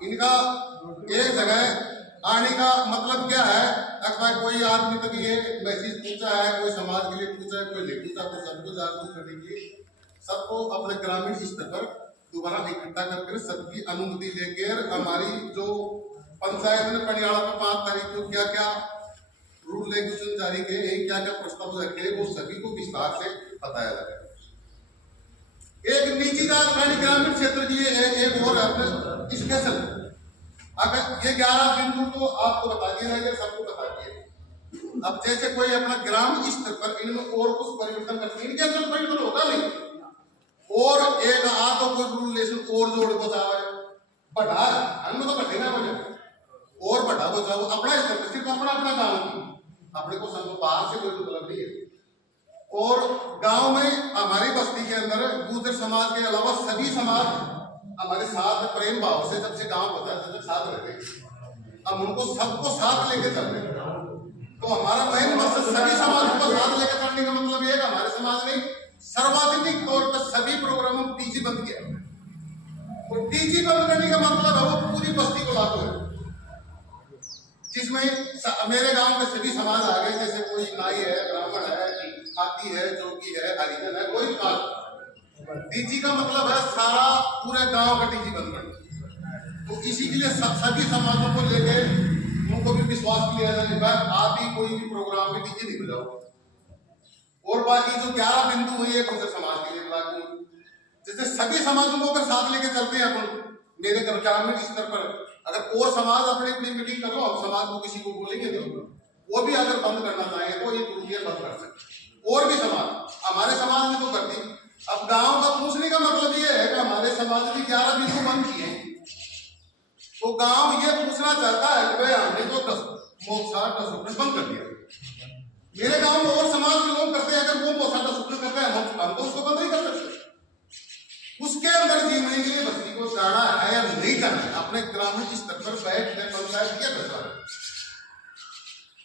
इनका एक जगह आने का मतलब क्या है? अगर कोई आदमी तक ये मैसेज पूछा है, कोई समाज के लिए पूछा है, कोई नहीं पूछा, तो सबको जागरूक करने के लिए सबको अपने ग्रामीण स्तर पर दोबारा इकट्ठा करके सबकी अनुमति लेकर हमारी जो पंचायत ने पनियाड़ा में 5 तारीख को क्या क्या रूल रेगुलेशन जारी किए, क्या क्या प्रस्ताव रखे, वो सभी को विस्तार से बताया जाएगा। एक निजी ग्रामीण क्षेत्र की एक और अपने स्पेशल, अगर ये 11 बिंदु तो आपको बता दिया है, सबको बता दिए। अब जैसे कोई अपना ग्राम स्तर पर इनमें और कुछ परिवर्तन करते हैं, इनके अंदर परिवर्तन होगा नहीं, और एक आध तो कोई रूलेशन और जोड़ बचाव है, बढ़ा हमें तो बढ़ेगा बने और बढ़ा बचाओ अपना स्तर पर, सिर्फ अपना अपना गाँव की, अपने को सब बाहर से कोई मतलब नहीं है। और गांव में हमारी बस्ती के अंदर गुर्जर समाज के अलावा सभी समाज हमारे साथ प्रेम भाव से सबसे गांव होता है, सबसे साथ रहते हैं। हम उनको सबको साथ लेके चलते हैं। तो हमारा मेन मकसद सभी समाज को साथ लेकर चलने का मतलब ये है कि हमारे समाज ने सार्वजनिक तौर पर सभी प्रोग्रामों को टीजी बंद किया, और टीजी बंद करने का मतलब है वो पूरी बस्ती को लागू है, जिसमें मेरे गांव के सभी समाज आ गए। जैसे कोई नाई है, ब्राह्मण है, खाती है, जोगी है, हरिजन है, कोई कास्ट। टीजी का मतलब है सारा पूरे गांव का टीजी बंद करना। तो इसी के लिए सभी समाजों को लेके उनको भी विश्वास लिया जाने का, आप ही कोई भी प्रोग्राम में टीजी नहीं बजाओ। और बाकी जो 11 बिंदु हुए एक समाज के लिए लागू, जैसे सभी समाजों को अगर साथ लेके चलते हैं अपन, मेरे ग्रामीण स्तर पर अगर और समाज अपनी अपनी मीटिंग करो, हम समाज को किसी को बोलेंगे नहीं, वो भी अगर बंद करना चाहे तो ये दुनिया बंद कर सकते। और भी समाज हमारे समाज में तो करती। अब गांव का पूछने का मतलब ये है कि हमारे समाज ने 11 बिंदु बंद किए, तो गांव ये पूछना चाहता है कि भाई हमने तो 10 बंद कर दिया। मेरे गांव में और समाज के लोग करते हैं, अगर वो मोसाटा सुप्रीम करते हैं हम तो उसको बंद नहीं कर सकते। उसके अंदर जीवने के लिए बस्ती को जाना है या नहीं जाना है, अपने ग्रामीण स्तर पर बैठ कर पंचायत किया करता है।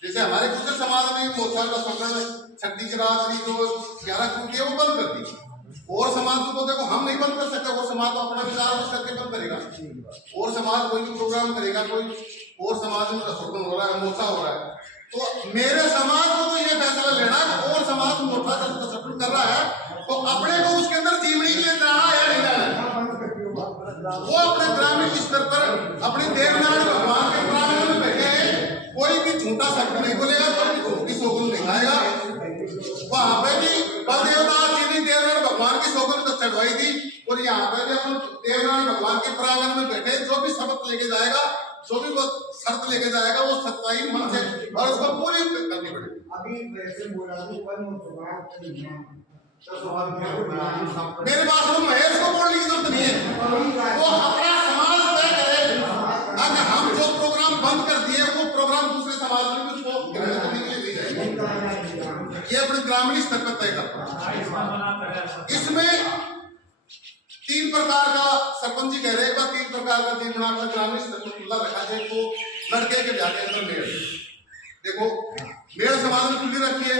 जैसे हमारे गुर्जर समाज ने मोसा का संगठन छठी की रात्रि जो 11 जून की वो बंद कर दी, और समाज को देखो हम नहीं बंद कर सकते, वो समाज तो अपना विचार करके बंद करेगा। और समाज कोई भी प्रोग्राम करेगा, कोई और समाज में रसोड़न हो रहा है, मोसा हो रहा है, तो मेरे समाज को तो ये फैसला लेना है और समाज मोटा कर रहा है, तो अपने को उसके अंदर जीवनी के लिए जाना या नहीं जाना, वो अपने ग्रामीण स्तर पर अपने देवनारायण भगवान के प्रांगण में बैठे, कोई भी झूठा शब्द नहीं बोलेगा, कोई भी झूठी सौगंध नहीं खाएगा। वहां पे भी बलदेवता जी ने देवनारायण भगवान की सौगंध तो चढ़वाई थी, और यहाँ पे भी अपन देवनारायण भगवान के प्रांगण में बैठे, जो भी शब्द लेके जाएगा, जो भी वो शर्त लेके जाएगा, वो सच्चाई मन से और उसको पूरी करनी पड़ेगी। अभी वैसे बोला मेरे पास वो महेश को बोलने की जरूरत नहीं है, वो अपना समाज तय करे। अगर हम जो प्रोग्राम बंद कर दिए, वो प्रोग्राम दूसरे समाज में भी उसको ग्रहण करने के लिए दी जाएगी, ये अपने ग्रामीण स्तर पर तय करता है। इसमें 3 प्रकार का सरपंच जी कह रहे हैं, 3 प्रकार का जीवनार्थ ग्रामीण स्तर पर खुला रखा जाए। तो लड़के के ब्याह के अंदर मेल, देखो मेल समाज ने खुली रखी है।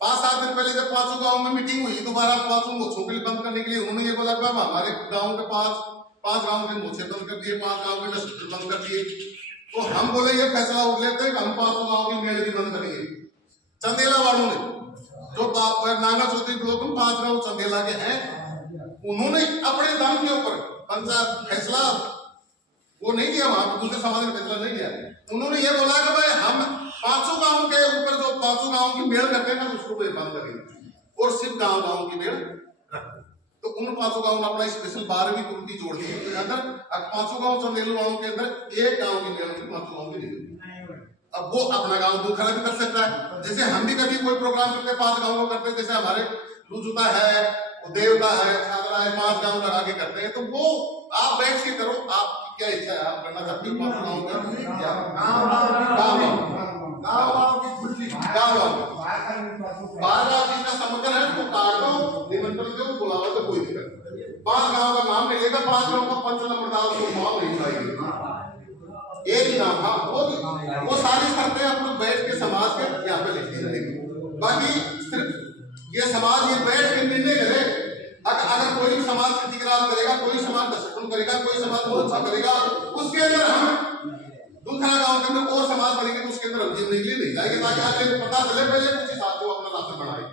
5-7 दिन पहले जब 5 गांव में मीटिंग हुई, दोबारा 5 मोछों के लिए बंद करने के लिए उन्होंने ये बोला कि हमारे गांव के 5 गांव के मोछे बंद कर दिए, 5 गांव के डस्टबिन बंद कर दिए। तो हम बोले ये फैसला उठ लेते हैं कि हम 5 गांव की मेल भी बंद करेंगे। चंदेला वालों ने जो नांगा चौधरी ब्लॉक में 5 गांव चंदेला के हैं, उन्होंने अपने दम के ऊपर पंचायत फैसला वो नहीं किया, वहां पर दूसरे समाज ने फैसला नहीं किया। उन्होंने ये बोला कि भाई हम 5 गांव के ऊपर जो 5 गांव की मेल करते हैं ना, उसको बंद करेंगे और सिर्फ गांव की मेल रखते। तो उन 5 गांव ने अपना स्पेशल 12वीं कुर्ती जोड़ दी है अंदर। अब 5 गांव चंदेल गांव के अंदर एक गांव की मेल 5 गांव की नहीं। अब वो अपना गांव दूसरा भी कर सकता है। जैसे हम भी कभी कोई प्रोग्राम करते 5 गांव को करते, जैसे हमारे लुजुता है, देवता है, छात्रा है, 5 गांव लगा के करते हैं। तो वो आप बैठ के करो, आपकी क्या इच्छा है, आप करना चाहते हो 5 गांव का गांव जिसका समर्थन है उसको काट दो, निमंत्रण दो, बुलाओ, तो कोई दिक्कत नहीं। 5 गांव का नाम नहीं लेगा, 5 गांव का पंच नंबर डाल तो माफ नहीं पाएगी, एक ही नाम। हाँ वो सारी शर्तें अपने बैठ के समाज के यहाँ पे लिखी जाएगी। बाकी सिर्फ ये समाज ये बैठ के निर्णय करे। अगर कोई समाज क्षतिग्रस्त करेगा, कोई समाज दशकन करेगा, कोई समाज मोर्चा करेगा, उसके अंदर हम दुखरा गांव के अंदर और समाज बनेंगे तो उसके अंदर हम जीवने के लिए नहीं जाएंगे, ताकि अगले को पता चले पहले कुछ हिसाब से वो अपना रास्ता बढ़ाए।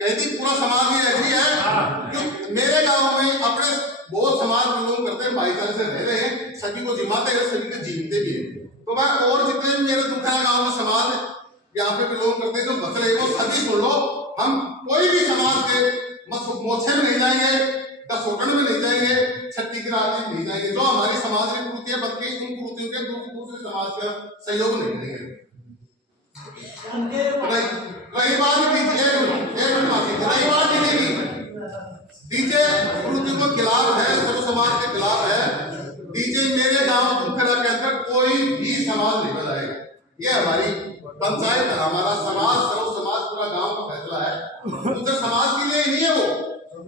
कहती पूरा समाज ही ऐसी है कि मेरे गांव में अपने बहुत समाज बिलोंग करते हैं, भाईचारे से रह रहे हैं, सभी को जिमाते हैं, सभी को जीवते भी हैं। तो मैं और जितने भी मेरे दुखरा गांव में समाज यहाँ पे बिलोंग करते हैं जो बच रहे वो सभी सुन लो, हम कोई भी समाज के मोर्चे में नहीं जाएंगे, दसोटन में नहीं जाएंगे, छठी की रात में नहीं जाएंगे। जो हमारी समाज की कृतियां बनती है उन कृतियों के दूसरे समाज का सहयोग नहीं देंगे। रही बात डीजे कृतियों के खिलाफ है, सर्व समाज के खिलाफ है। डीजे मेरे गांव दुखरा के अंदर कोई भी समाज नहीं बजाएगा। ये हमारी पंचायत, हमारा समाज, सर्व समाज, पूरा गांव का फैसला है। दूसरे समाज के लिए नहीं है,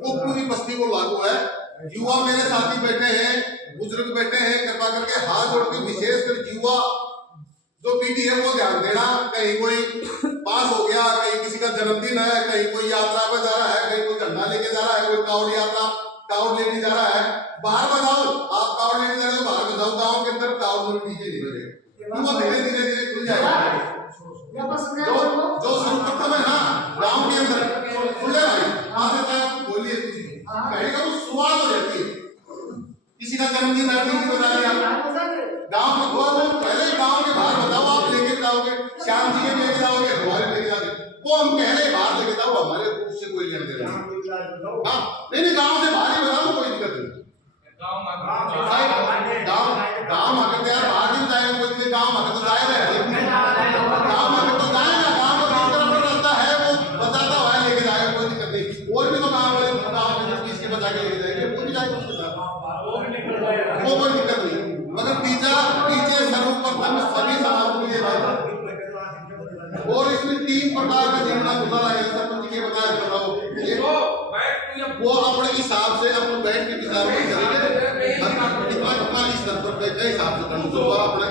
वो पूरी बस्ती को लागू है। युवा मेरे साथी बैठे हैं, बुजुर्ग बैठे हैं, कृपा करके हाथ जोड़ के विशेषकर युवा जो पीढ़ी है वो ध्यान देना। कहीं कोई पास हो गया, कहीं किसी का जन्मदिन है, कहीं कोई यात्रा पर जा रहा है, कहीं कोई झंडा लेके जा रहा है, कोई कावड़ यात्रा कावड़ लेके जा रहा है, बाहर बजाओ। आप कावड़ लेके जा रहे हो बाहर बजाओ, गाँव के अंदर कावड़ में डीजे नहीं बजेगा, वो धीरे धीरे धीरे खुल जाएगा। जो सर्वप्रथम है ना गाँव के अंदर खुले भाई आप बोलिए, कहेगा वो शुरुआत हो जाती है। किसी का जन्मदिन है, डीजे बजा रहे गाँव में, वो पहले गाँव के बाहर बताओ, आप लेके जाओगे, श्याम जी के लेके जाओगे, हमारे लेके जाओगे, वो हम पहले बाहर लेके जाओ, हमारे उससे कोई लेन देन नहीं। हाँ नहीं, गाँव से बाहर ही बताओ, कोई दिक्कत नहीं। गाँव आकर यार बाहर नहीं जाएगा कोई दिक्कत, गाँव आकर तो जाएगा, गाँव आकर तो जाएगा, गाँव का किस तरफ रास्ता है वो बताता हुआ लेके जाएगा, कोई दिक्कत नहीं। और भी तो गाँव वाले गाँव के अंदर इसके बचा के लेके जाएंगे, वो भी जाएगा, वो कोई दिक्कत नहीं। मगर डीजे सर्वप्रथम सभी समाजों के लिए और इसमें 3 प्रकार का जीवना गुजारा है। सरपंच जी के बताया वो अपने हिसाब से हम बैठ के विचार करेंगे, कितना कितना इस स्तर पर हिसाब से अपने